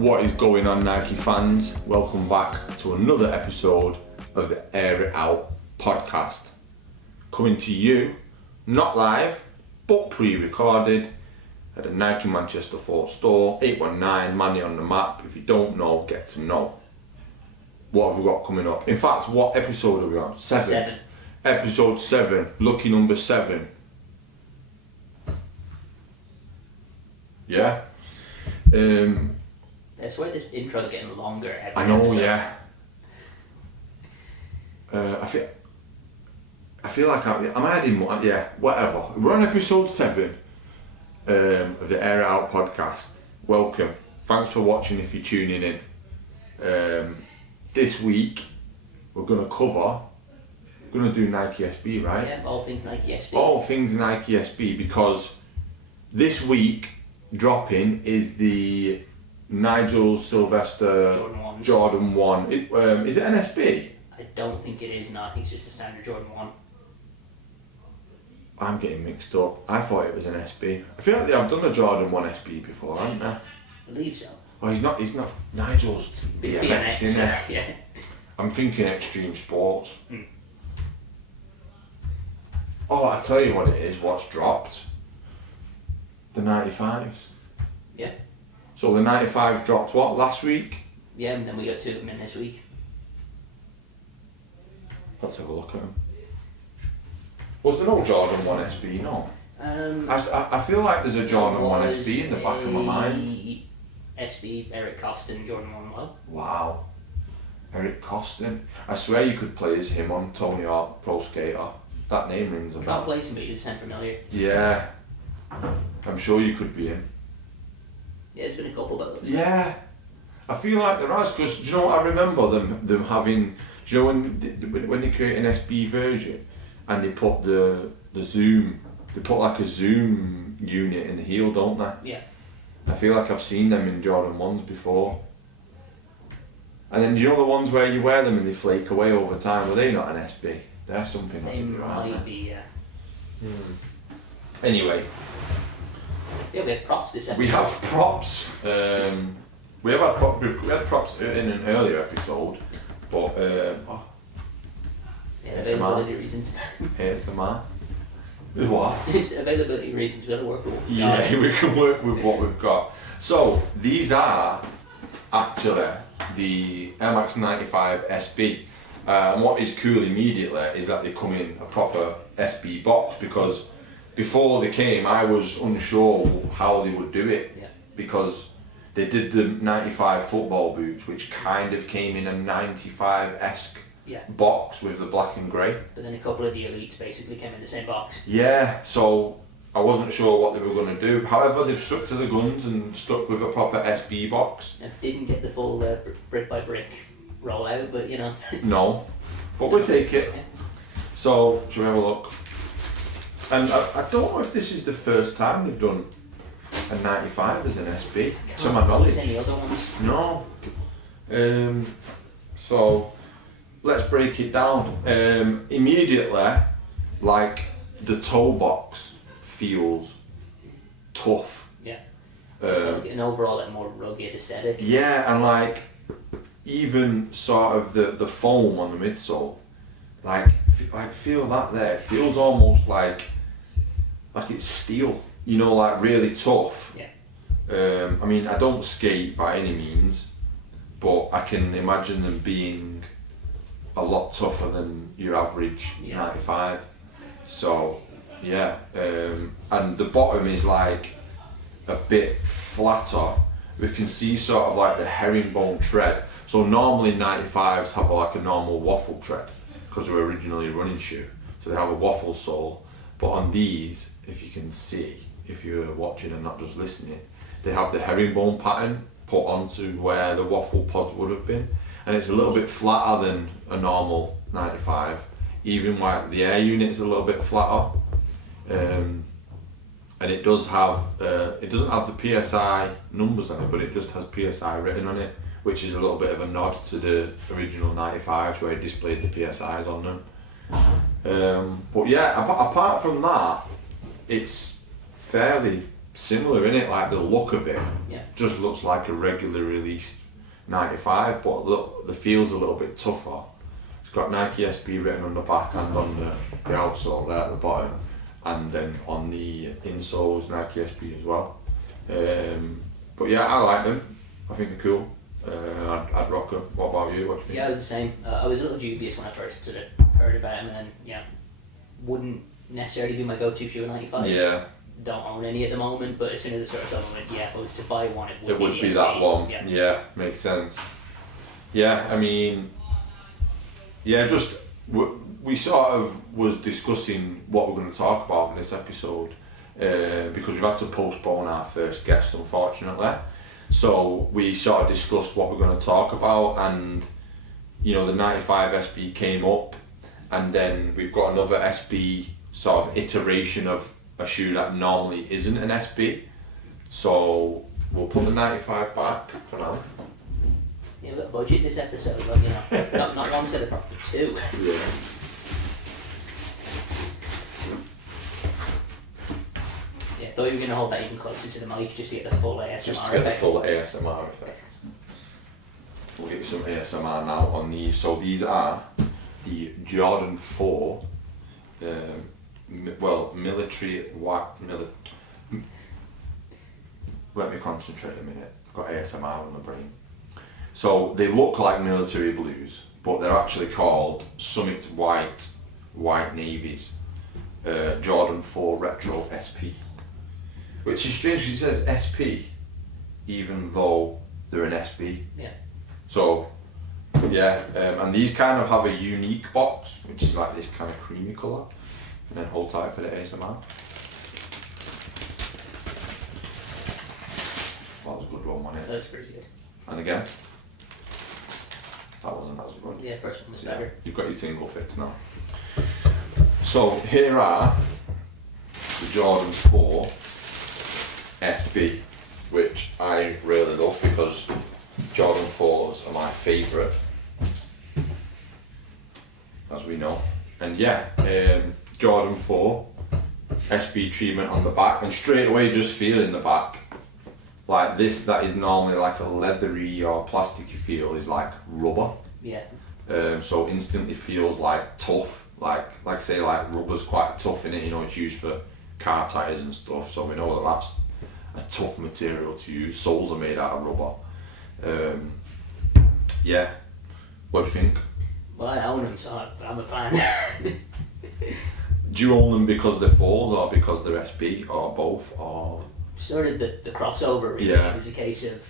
What is going on, Nike fans? Welcome back to another episode of the Air It Out podcast. Coming to you, not live, but pre-recorded at the Nike Manchester Fort store, 819 Manny on the map. If you don't know, get to know. What have we got coming up? In fact, what episode are we on? Seven. Episode 7, lucky number 7. Yeah. I swear this intro's getting longer every I know, episode. yeah. I feel like I'm adding more. Yeah, whatever. We're on episode 7 of the Air It Out podcast. Welcome. Thanks for watching. If you're tuning in, this week we're gonna do Nike SB, right? Yeah, all things Nike SB. All things Nike SB, because this week dropping is the Nigel Sylvester Jordan 1. Is it an SB? I don't think it is, no, I think it's just a standard Jordan 1. I'm getting mixed up. I thought it was an SB. I feel like they have done a Jordan 1 SB before, haven't they? I believe so. Oh, he's not. Nigel's BMX, isn't it? Yeah. I'm thinking Extreme Sports. Mm. Oh, I tell you what it is, what's dropped. The 95s. Yeah. So the 95s dropped what, last week? Yeah, and then we got 2 of them in this week. Let's have a look at them. Was there no Jordan 1 SB? No. I feel like there's a Jordan 1 SB in the back of my mind. SB, Eric Costin, Jordan 1 well. Wow. Eric Costin. I swear you could play as him on Tony Hawk Pro Skater. That name rings a bell. Can't place him, but you just sound familiar. Yeah. I'm sure you could be him. Yeah, there's been a couple of those. Yeah. I feel like there has, because you know what, I remember them having, do you know when they create an SB version and they put the zoom, they put like a zoom unit in the heel, don't they? Yeah. I feel like I've seen them in Jordan 1s before. And then do you know the ones where you wear them and they flake away over time? Well, they're not an SB. They're something They like that, aren't might they? be, yeah. Anyway, Yeah, we have props this episode. we have props. We had props in an earlier episode, but Yeah, availability reasons. ASMR. With what? It's availability reasons, we gotta work with what we've got. Yeah, we can work with what we've got. So these are actually the Air Max 95 SB. And what is cool immediately is that they come in a proper SB box, because before they came I was unsure how they would do it. Yeah. Because they did the 95 football boots, which kind of came in a 95-esque Yeah. box with the black and grey. But then a couple of the elites basically came in the same box. Yeah, so I wasn't sure what they were going to do. However, they've stuck to the guns and stuck with a proper SB box. I didn't get the full brick by brick rollout, but you know. No, but we'll take it. Yeah. So, shall we have a look? And I don't know if this is the first time they've done a 95 as an SB, to my knowledge. Any other ones? No. So, let's break it down. Immediately, like, the toe box feels tough. Yeah. Just like an overall like more rugged aesthetic. Yeah, and like, even sort of the foam on the midsole, like feel that there. It feels almost like it's steel, you know, like really tough. Yeah. I mean, I don't skate by any means, but I can imagine them being a lot tougher than your average 95. So, yeah, and the bottom is like a bit flatter. We can see sort of like the herringbone tread. So normally 95s have like a normal waffle tread, because they were originally a running shoe. So they have a waffle sole. But on these, if you can see, if you're watching and not just listening, they have the herringbone pattern put onto where the waffle pod would have been. And it's a little bit flatter than a normal 95. Even like the air unit's a little bit flatter. And it does have, it doesn't have the PSI numbers on it, but it just has PSI written on it, which is a little bit of a nod to the original 95s where it displayed the PSIs on them. But yeah, apart from that, it's fairly similar in it, like the look of it Yeah. just looks like a regular released 95, but look, the feel's a little bit tougher. It's got Nike SB written on the back and on the outsole there at the bottom, and then on the insoles Nike SB as well. But yeah, I like them. I think they're cool. I'd rock them. What about you? What do you think? Yeah, I was the same. I was a little dubious when I first sort of heard about them, and then wouldn't necessarily be my go-to shoe in 95. Yeah, Don't own any at the moment, but as soon as I sort of saw them, I went, if I was to buy one, it it would the be SB. that one. Yeah. Yeah, makes sense. Yeah, I mean, yeah, just we sort of was discussing what we're going to talk about in this episode because we've had to postpone our first guest, unfortunately. So we sort of discussed what we're going to talk about, and you know, the 95 SB came up, and then we've got another SB sort of iteration of a shoe that normally isn't an SB. So we'll put the 95 back for now. Yeah, we've got a budget this episode, but you know, not one set of proper two. Yeah. Yeah, I thought you were going to hold that even closer to the mic just to get the full ASMR Just to get the effect. full ASMR effect. We'll get you some ASMR now on these. So these are the Jordan 4, military white. Let me concentrate a minute. I've got ASMR on my brain. So they look like military blues, but they're actually called Summit White Navies. Jordan 4 Retro SP. Which is strange, it says SP, even though they're an SB. Yeah. So, yeah, and these kind of have a unique box, which is like this kind of creamy colour. And then hold tight for the ASMR. That was a good one, wasn't it? That's pretty good. And again, that wasn't as good. Yeah, first one was Yeah, better. you've got your tingle fix now. So here are the Jordan 4 SB, which I really love because Jordan 4s are my favourite, as we know. And yeah, Jordan 4 SB treatment on the back, and straight away just feeling the back. Like this, that is normally like a leathery or plasticky feel, is like rubber. Yeah. So instantly feels like tough, like say like rubber's quite tough in it, you know, it's used for car tyres and stuff, so we know that that's a tough material to use. Soles are made out of rubber. Yeah, what do you think? Well, I own them, so I'm a fan. Do you own them because they're 4s or because they're SB or both, or? Sort of the crossover, really. Yeah. It was a case of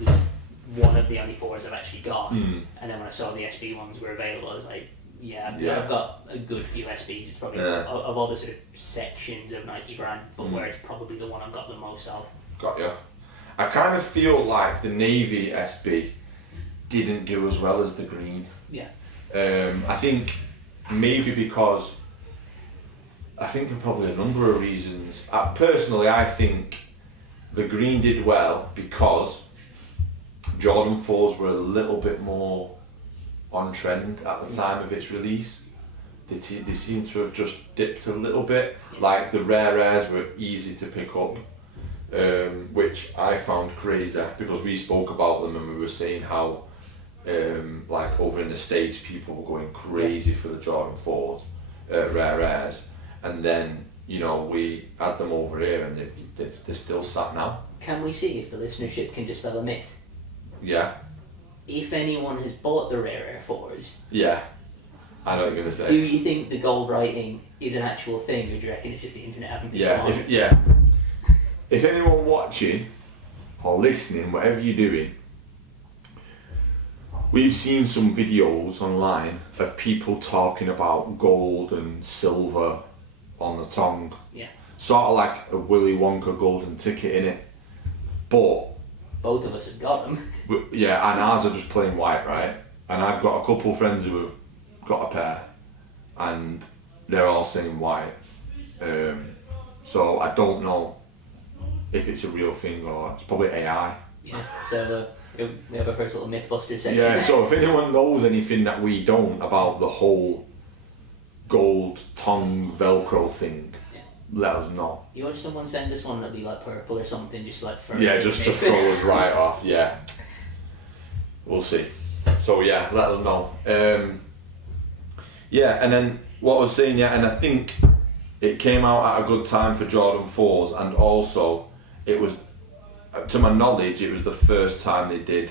it was one of the only 4s I've actually got, and then when I saw the SB ones were available, I was like, I've got a good few SBs. It's probably of all the sort of sections of Nike brand footwear, it's probably the one I've got the most of. Got ya. I kind of feel like the navy SB didn't do as well as the green. Yeah. I think maybe because I think for probably a number of reasons. Personally, I think the green did well because Jordan 4s were a little bit more on trend at the time of its release. They seem to have just dipped a little bit. Like the rare airs were easy to pick up, which I found crazy because we spoke about them and we were saying how like over in the States people were going crazy for the Jordan 4s, rare airs, and then you know we had them over here and they're still sat now. Can we see if the listenership can dispel a myth? Yeah. If anyone has bought the Rare Air 4s, Yeah. I know what you're gonna say. do you think the gold writing is an actual thing, or do you reckon it's just the internet having people on? If anyone watching or listening, whatever you're doing, we've seen some videos online of people talking about gold and silver on the tongue. Yeah. Sort of like a Willy Wonka golden ticket in it. But Both of us have got them. yeah, and ours are just plain white, right? And I've got a couple of friends who have got a pair and they're all saying white. So I don't know if it's a real thing or it's probably AI. Yeah. So we have our first little Mythbusters section. Yeah, so if anyone knows anything that we don't about the whole gold tongue Velcro thing, let us know. You want someone send us one that'll be like purple or something, just like for Just to throw us right off. Yeah, we'll see. So yeah, let us know. And then what I was saying, and I think it came out at a good time for Jordan 4s, and also it was, to my knowledge, it was the first time they did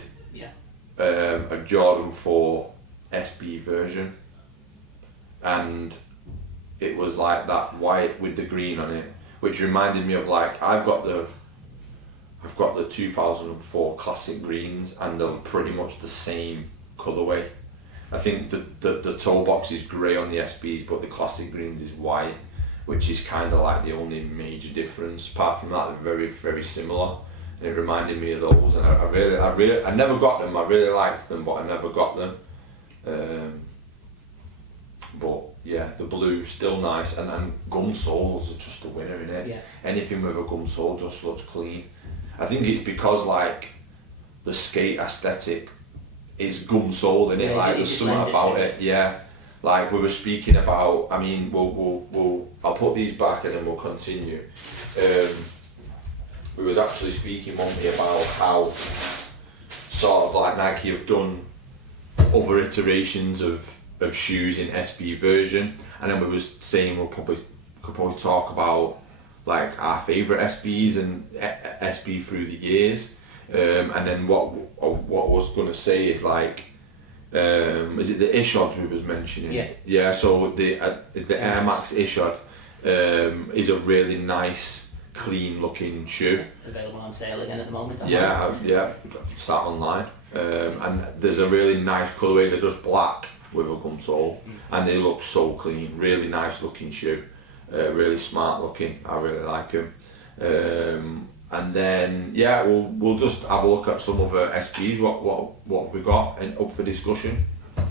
a Jordan 4 SB version, and it was like that white with the green on it, which reminded me of like I've got the 2004 classic greens, and they're pretty much the same colourway. I think the toe box is grey on the SBs, but the classic greens is white, which is kind of like the only major difference. Apart from that, they're very, very similar. And it reminded me of those, and I never got them. I really liked them, but I never got them. But yeah, the blue still nice, and gum soles are just a winner, innit? Yeah. Anything with a gum sole just looks clean. I think it's because like the skate aesthetic is gum sole, innit? Yeah, like there's something about it. Yeah. Like we were speaking about. I mean, we'll I'll put these back and then we'll continue. We was actually speaking one day about how sort of like Nike have done other iterations of shoes in SB version, and then we was saying could probably talk about like our favourite SBs and SB through the years, and then what I was gonna say is like, is it the Ishod we was mentioning? Yeah. So the Air Max Ishod is a really nice, clean looking shoe. Available on sale again at the moment. I've sat online, and there's a really nice colourway. They're just black with a gum sole, and they look so clean. Really nice looking shoe, really smart looking. I really like them. And then we'll just have a look at some other SBs. What have we got up for discussion? Do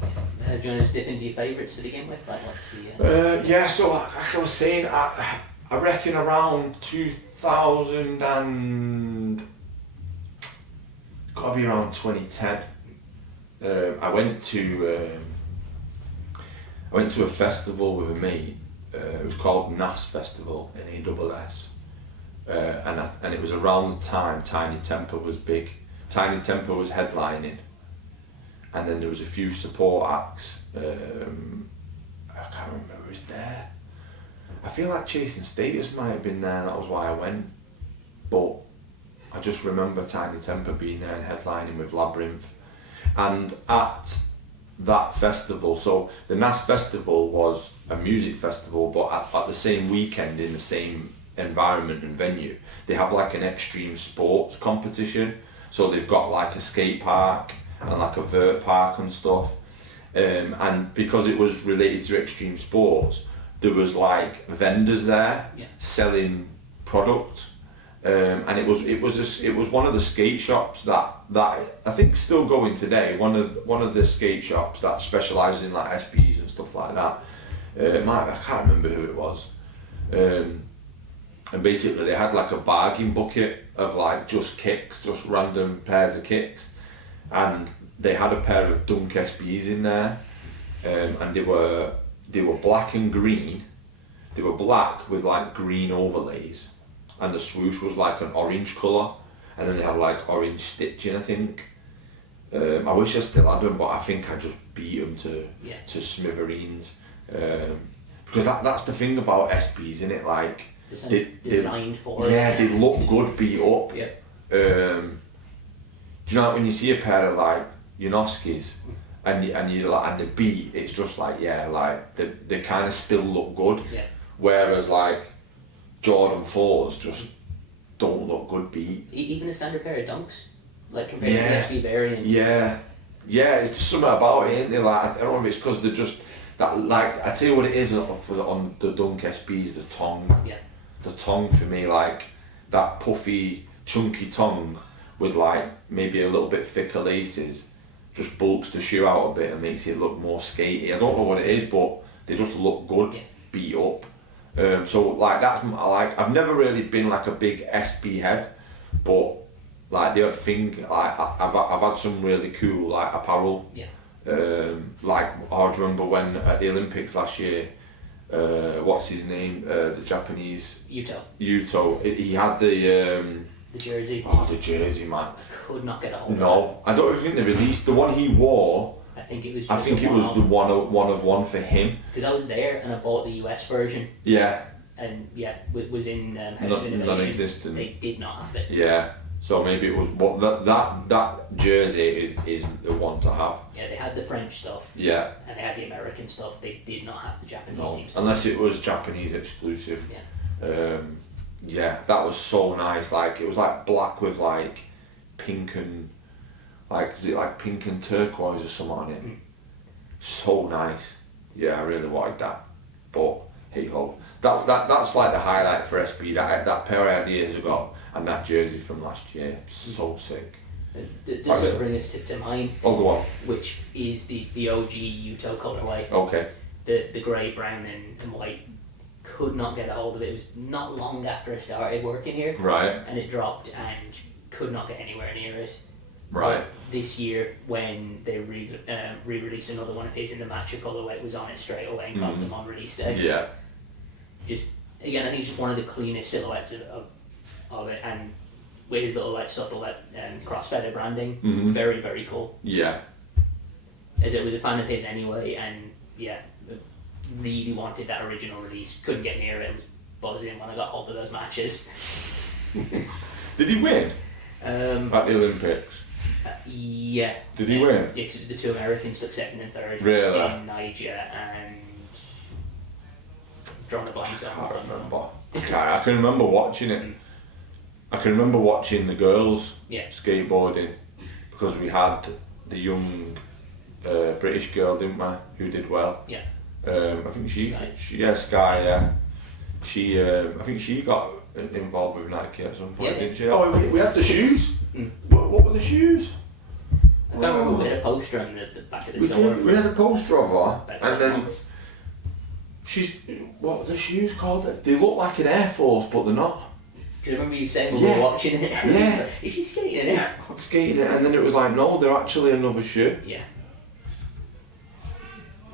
you want to just dip into your favourites to begin with? Like what's the? So like I was saying, I reckon around 2000 and gotta be around 2010. I went to a festival with a mate. It was called NAS Festival, NASS. And it was around the time Tiny Temper was big. Tiny Temper was headlining, and then there was a few support acts. I can't remember who was there. I feel like Chasing Status might have been there, that was why I went. But I just remember Tiny Temper being there and headlining with Labyrinth. And at that festival, so the NAS Festival was a music festival, but at the same weekend in the same environment and venue, they have like an extreme sports competition. So they've got like a skate park and like a vert park and stuff. And because it was related to extreme sports, there was like vendors there selling product. And it was one of the skate shops that I think still going today. One of the skate shops that specialises in like SBs and stuff like that. I can't remember who it was. And basically they had like a bargain bucket of like just kicks, just random pairs of kicks, and they had a pair of Dunk SBs in there, and they were black and green. They were black with like green overlays, and the swoosh was like an orange colour, and then they had like orange stitching, I think. I wish I still had them, but I think I just beat them to smithereens. Because that's the thing about SBs, isn't it? Like designed for they look good beat up. Yeah. Do you know, like when you see a pair of like Janoskis and the beat, it's just like they kind of still look good. Yeah. Whereas like Jordan 4s just don't look good beat. Even a standard pair of Dunks, like compared to the SB variant. Yeah, it's just something about it, isn't it? Like I don't know if it's because they're just that. Like I tell you what it is on the Dunk SBs, the tongue. Yeah. The tongue for me, like that puffy, chunky tongue with like maybe a little bit thicker laces, just bulks the shoe out a bit and makes it look more skatey. I don't know what it is, but they just look good beat up. So like that's like I've never really been like a big SB head, but like the other thing, like I've had some really cool like apparel. Yeah. Like I remember when at the Olympics last year, what's his name? The Japanese Yuto, He had the jersey. Oh, the jersey, man. Could not get a hold of it. No, I don't even think they released the one he wore. I think it was. I think it was the one of one for him. Because I was there and I bought the US version. Yeah. And yeah, it was in House of Innovation. Non-existent. They did not have it. Yeah. So maybe it was that jersey is the one to have. Yeah, they had the French stuff. Yeah. And they had the American stuff. They did not have the Japanese team stuff. Unless it was Japanese exclusive. Yeah. Yeah, that was so nice. Like it was like black with like pink and like pink and turquoise or something on it. So nice. Yeah, I really wanted that. But hey ho, that's like the highlight for SB. That pair of ideas I got and that jersey from last year. So sick. This will bring us to mine. Oh, go on. Which is the OG Yuto colourway. Okay. The grey, brown and white. Could not get a hold of it. It was not long after I started working here. Right. And it dropped and could not get anywhere near it. Right. But this year, when they re-released another one of his in the matcha colourway, it was on it straight away and got them on release day. Yeah. Just again, I think it's just one of the cleanest silhouettes of it, and with his little like subtle cross feather branding, very very cool. Yeah. As it was a fan of his anyway, and yeah. Really wanted that original release, couldn't get near it, was buzzing when I got hold of those matches. Did he win? At the Olympics? Yeah. Did he win? Yeah, the two Americans took second and third. Really? In Niger and... drawing a blank on. I can't remember. I can remember watching it. I can remember watching the girls skateboarding because we had the young British girl, didn't we, who did well. Yeah. I think Sky, yeah. She, I think she got involved with Nike at some point, didn't she? Oh, we had the shoes. What were the shoes? I can't remember. We had a poster on the back of the store. We had a poster of her, and then months. what were the shoes called? They look like an Air Force, but they're not. Do you remember you saying when we were watching it? Yeah. Is she skating in Air Force? Skating it, and then it was like, no, they're actually another shoe. Yeah.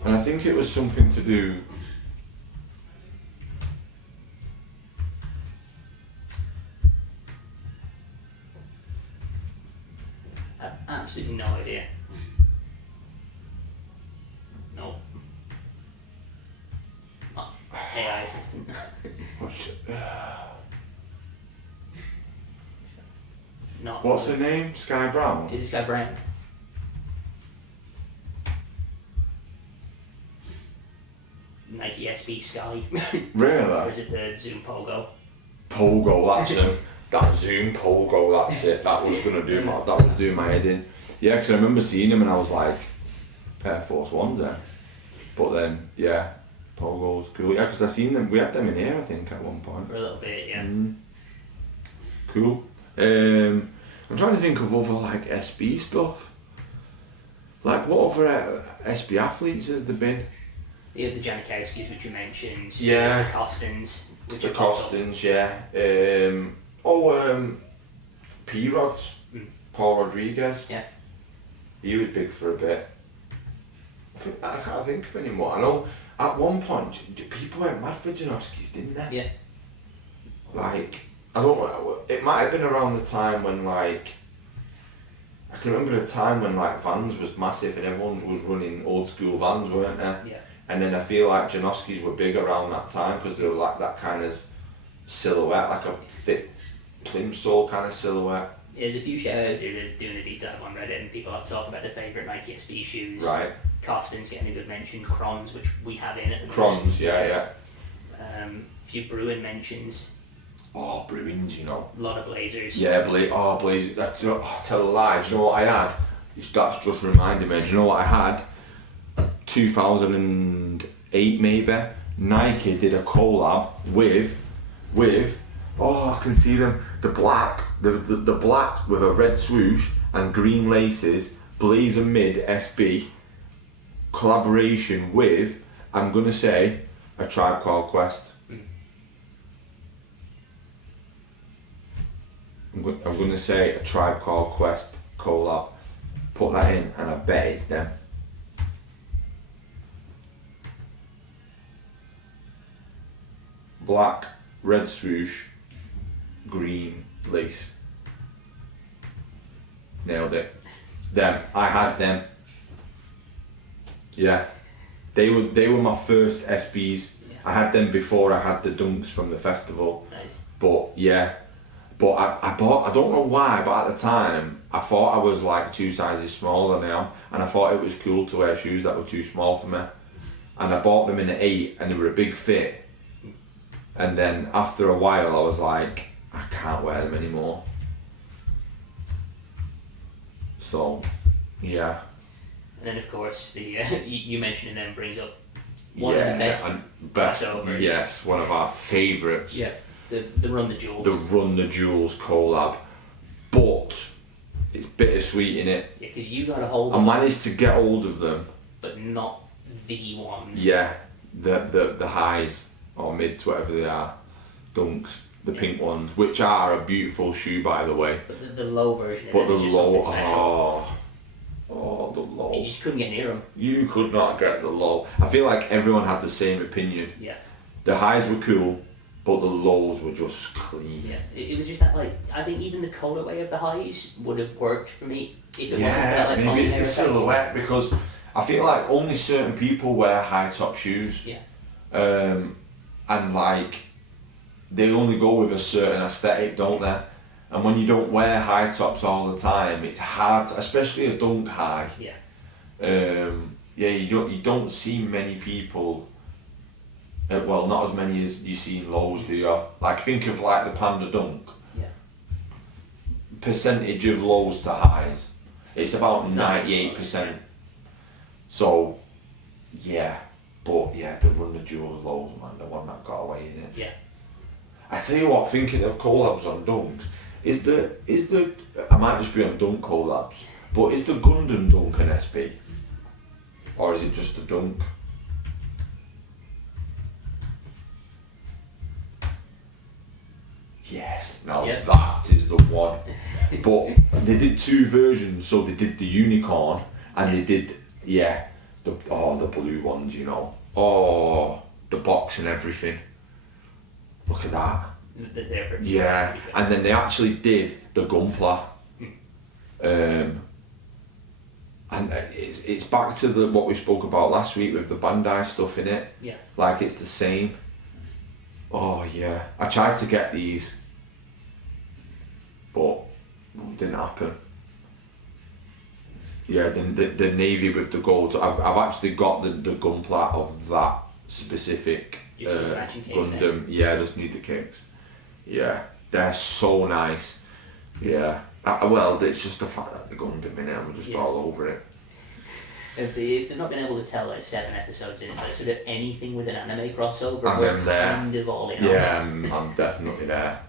And I think it was something to do. I have absolutely no idea. No. Oh, AI assistant. What's her name? Sky Brown? Is it Sky Brown? Nike SB Sky. Really? Or is it the Zoom Pogo? Pogo, that's him. That Zoom Pogo, that's it. That was do my head in. Yeah, because I remember seeing him and I was like, Air Force One then. But then, yeah, Pogo's cool. Yeah, because I seen them. We had them in here, I think, at one point. For a little bit, yeah. Cool. I'm trying to think of other like SB stuff. Like what other SB athletes has there been? You had the Janikowskis, which you mentioned. Yeah. The Costins. Which The Costins, yeah. P-Rods. Paul Rodriguez. Yeah. He was big for a bit. I can't think of anymore. I know at one point people went mad for Janoskis, didn't they? Yeah. Like, I don't know, it might have been around the time when like, I can remember the time when like Vans was massive and everyone was running old school Vans, weren't they? Yeah. And then I feel like Janoskis were big around that time because they were like that kind of silhouette, like a thick plimsoll kind of silhouette. There's a few shout-outs here that are doing a deep dive on Reddit and people have talked about their favourite Nike SB shoes. Right. Costins getting a good mention, Crons, which we have in it. Crons, yeah. A few Bruin mentions. Oh, Bruins, you know. A lot of Blazers. Yeah, Blazers. I tell a lie, do you know what I had? That's just reminded me, do you know what I had? 2008 maybe, Nike did a collab with I can see them, the black with a red swoosh and green laces, Blazer Mid SB collaboration with, I'm gonna say, A Tribe Called Quest. I'm gonna say A Tribe Called Quest collab. Put that in and I bet it's them. black, red swoosh, green lace. Nailed it. Them. I had them. Yeah. They were my first SBs. Yeah. I had them before I had the Dunks from the festival. Nice. But yeah. But I bought, I don't know why, but at the time I thought I was like 2 sizes smaller than I am, and I thought it was cool to wear shoes that were too small for me. And I bought them in an 8 and they were a big fit. And then after a while I was like, I can't wear them anymore. So, yeah. And then of course the you mentioning them brings up one of the best crossovers. Yes, one of our favourites. Yeah, the Run the Jewels. The Run the Jewels collab, but it's bittersweet in it. Yeah, because you got a hold I of them, managed to get hold of them. but not the ones. Yeah, the highs or mids, whatever they are, Dunks, the pink ones, which are a beautiful shoe by the way. But the low version. But of the it is just low, something special. the low. You just couldn't get near them. You could not get the low. I feel like everyone had the same opinion. Yeah. The highs were cool, but the lows were just clean. Yeah, it was just that, like, I think even the colorway of the highs would have worked for me if it wasn't for that, like, maybe it's the polymer effect. silhouette, because I feel like only certain people wear high top shoes. Yeah. And like they only go with a certain aesthetic, don't they? And when you don't wear high tops all the time, it's hard, especially a Dunk high. Yeah. You don't see many people. Well, not as many as you see in lows, do you? Like think of like the Panda Dunk. Yeah. Percentage of lows to highs, it's about 98%. So, yeah, but yeah, the Run the Jewels lows, man, the one that got away in it. Yeah. I tell you what, thinking of collabs on Dunks, is the I might just be on Dunk collabs, but is the Gundam Dunk an SB? Or is it just a Dunk? Yes, now Yeah. that is the one. But they did 2 versions, so they did the unicorn and they did the blue ones, you know. Oh, the box and everything. Look at that. They're Yeah, and then they actually did the Gunpla. And it's back to what we spoke about last week with the Bandai stuff in it. Yeah. Like it's the same. Oh yeah, I tried to get these, but it didn't happen. Yeah, the navy with the gold. I've actually got the Gunpla of that specific Just need the matching kicks then. Gundam. Yeah, I just need the kicks. Yeah, they're so nice. Yeah. Well, it's just the fact that the Gundam in it, I'm just all over it. If they've not been able to tell, like 7 episodes in, so sort of anything with an anime crossover, And we're then there. kind of all in Yeah, on it. I'm definitely there.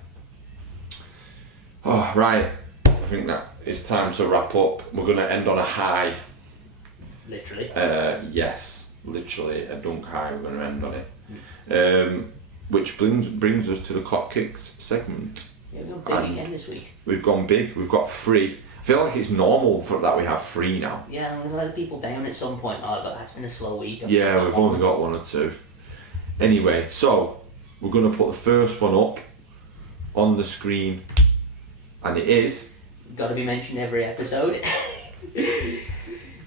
Oh, right. I think that it's time to wrap up. We're going to end on a high. Literally. Yes, literally a Dunk high. We're going to end on it. Which brings us to the Clock Kicks segment. Yeah, we've gone big again this week. We've gone big. We've got 3. I feel like it's normal that we have 3 now. Yeah, I'm going to let the people down at some point, but it's been a slow week. Yeah, we've only got 1 or 2. Anyway, so we're going to put the first one up on the screen, and it is... Got to be mentioned every episode.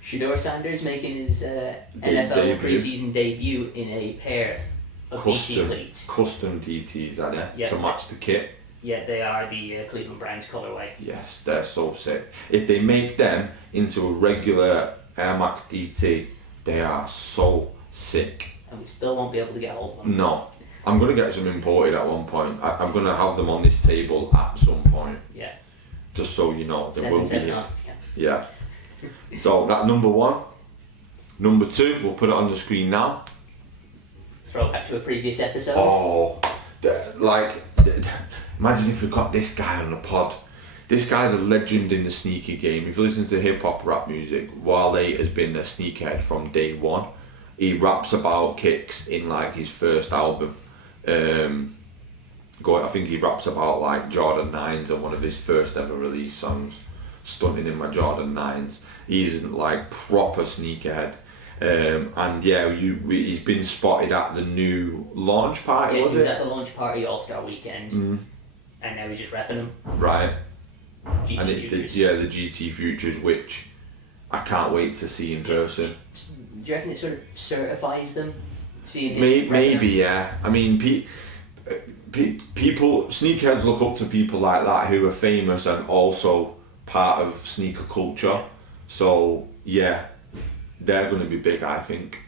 Shedeur Sanders making his NFL preseason debut in a pair of DT cleats. Custom DTs, are they? Yeah. To match the kit. Yeah, they are the Cleveland Browns colorway. Yes, they're so sick. If they make them into a regular Air Max DT, they are so sick. And we still won't be able to get hold of them. No. I'm going to get some imported at one point. I'm going to have them on this table at some point. Yeah. Just so you know, they will be here. Yeah. Yeah. So that's number 1. Number 2, we'll put it on the screen now. Throw back to a previous episode. Oh, imagine if we got this guy on the pod. This guy's a legend in the sneaker game. If you listen to hip hop rap music, Wale has been a sneakerhead from day one. He raps about kicks in like his first album. I think he raps about like Jordan 9s on one of his first ever released songs. Stunting in my Jordan 9s. He's like proper sneakerhead. And yeah, he's been spotted at the new launch party, Yeah, was he was it? at the launch party All-Star Weekend, and now he's just repping them. Right. GT And it's Futures. the GT Futures, which I can't wait to see in person. Do you reckon it sort of certifies them? Seeing him repping Maybe, them? yeah. I mean, people, sneakerheads look up to people like that who are famous and also part of sneaker culture. So yeah, they're going to be big, I think.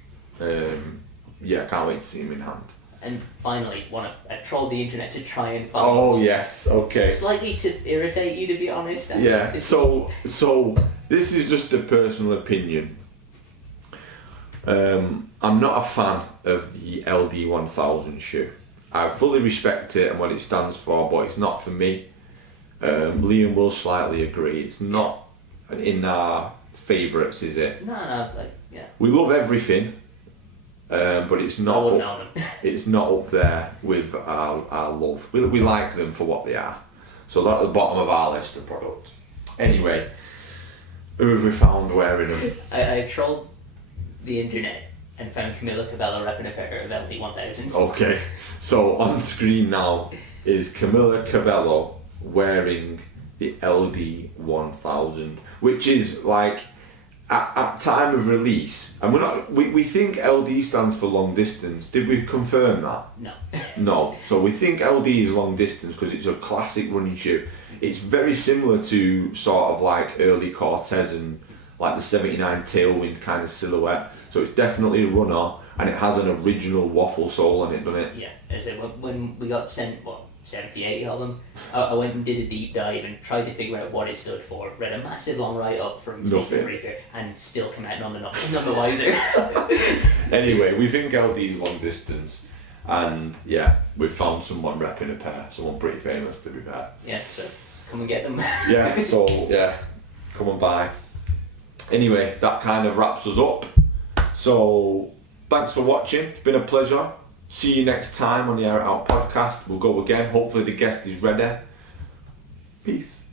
Yeah, can't wait to see him in hand. And finally, want to troll the internet to try and find. Oh yes, okay. Slightly to irritate you, to be honest. Yeah. So this is just a personal opinion. I'm not a fan of the LD1000 shoe. I fully respect it and what it stands for, but it's not for me. Liam will slightly agree. It's not in our favourites, is it? No, like, yeah. We love everything, but it's I not. wouldn't Up, own them. it's not up there with our love. We like them for what they are. So they're at the bottom of our list of products. Anyway, who have we found wearing them? I trolled the internet and found Camila Cabello repping a pair of LD1000s. Okay, so on screen now is Camila Cabello wearing the LD1000, which is like at time of release, and we think LD stands for long distance. Did we confirm that? No. No. So we think LD is long distance because it's a classic running shoe. It's very similar to sort of like early Cortez and like the 79 Tailwind kind of silhouette. So it's definitely a runner, and it has an original waffle sole on it, doesn't it? Yeah, as I said, when we got sent, 70-80 of them, I went and did a deep dive and tried to figure out what it stood for. Read a massive long write-up from Sneaker Freaker and still come out none the wiser. Anyway, we think LD is long distance, and yeah, we've found someone repping a pair, someone pretty famous to be fair. Yeah, so come and get them. Yeah, so yeah, come on by. Anyway, that kind of wraps us up. So thanks for watching. It's been a pleasure. See you next time on the Air It Out podcast. We'll go again. Hopefully the guest is ready. Peace.